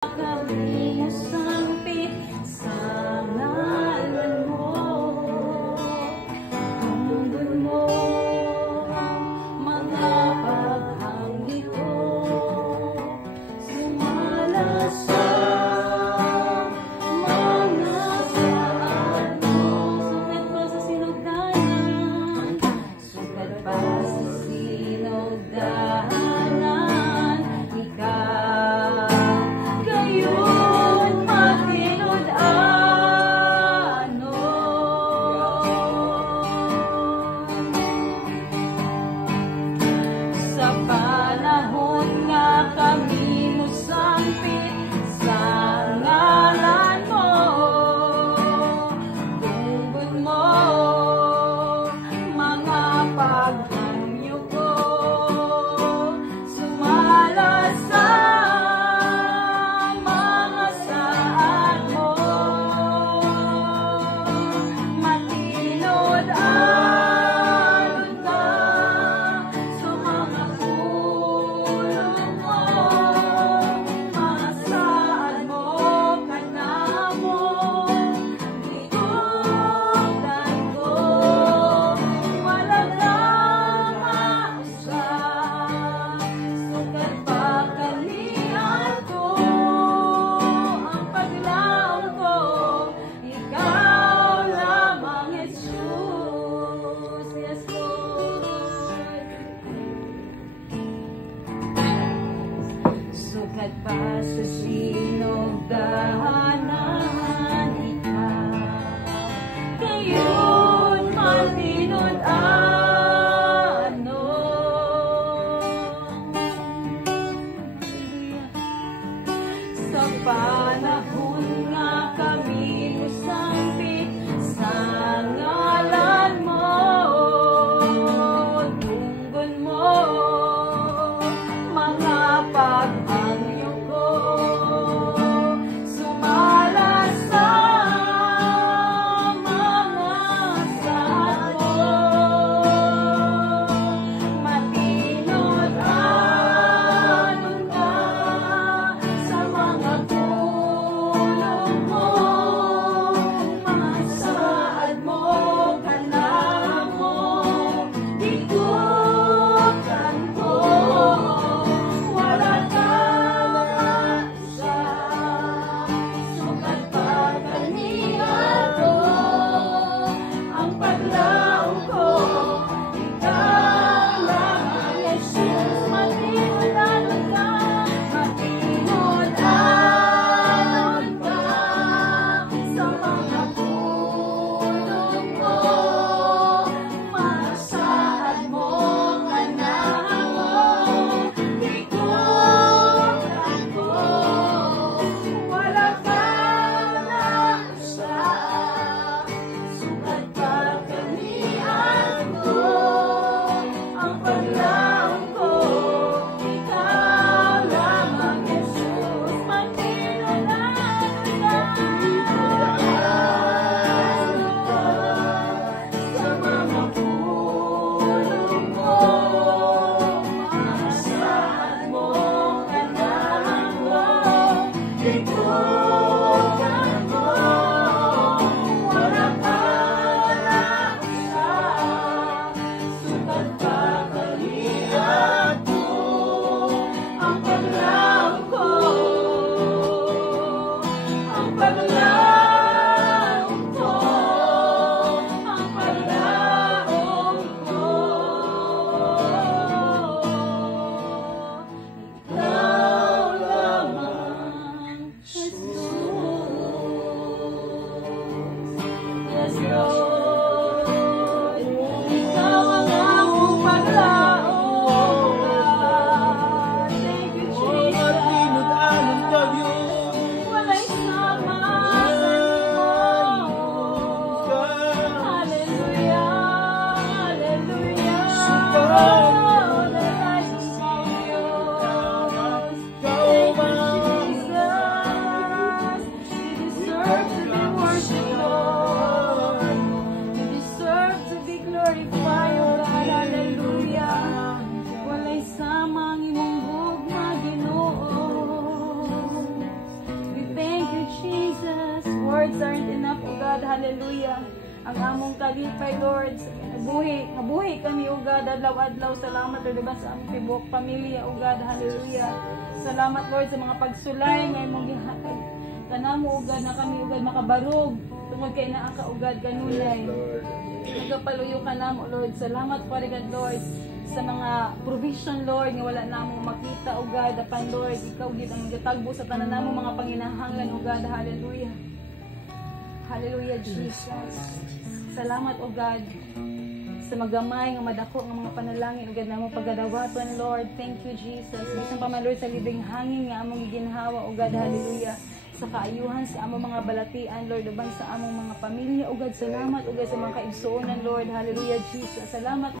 Kami sampit sa ngalan mo, tungkol mo, mga paghanggi ko, sumala sa mga saan mo. Sukat pa sa sinugdanan, sukat pa sa sinugdanan, ikaw gayon matinod-anon. Sa panahon nga kami mo sampit sa ngalan mo, tungkol mo, mga paghamyo ko, sumala sa sukat pa sa sinugdanan, ikaw gayon matinod-anon. Sa panahon nga kami mo sampit sa ngalan mo, tungkol mo, mga paghangyo ko, sumala sa mga saan mo, matinod-anon ka sa mga God, aren't enough, O God, hallelujah. Ang among kalipay, Lord, nabuhi kami, O God, adlaw-adlaw. Salamat, Lord, diba, sa among tibuok pamilya, O God, hallelujah. Salamat, Lord, sa mga pagsulay ngayon mong gihatag. Kanamo, O God, na kami, O God, makabarog. Tungod kay naa ka, O God, kanunay. Nagapaluyo ka namo, Lord. Salamat, Father God, Lord, sa mga provision, Lord, nga wala namong makita, O God, apan, Lord, ikaw gid ang gatagbo sa tanan namong mga panginahanglan, O God, hallelujah. Hallelujah, Jesus. Salamat, O God, sa magamay nga madako nga mga panalangin, O God, namong pagadawaton, Lord. Thank you, Jesus. Bisan pa man, Lord, sa libing hangin nga among giginhawa, O God, hallelujah. Sa kaayuhan sa among mga balatian, Lord, uban sa among mga pamilya, O God, salamat, O God, sa mga kaigsuonan, Lord, hallelujah, Jesus. Salamat,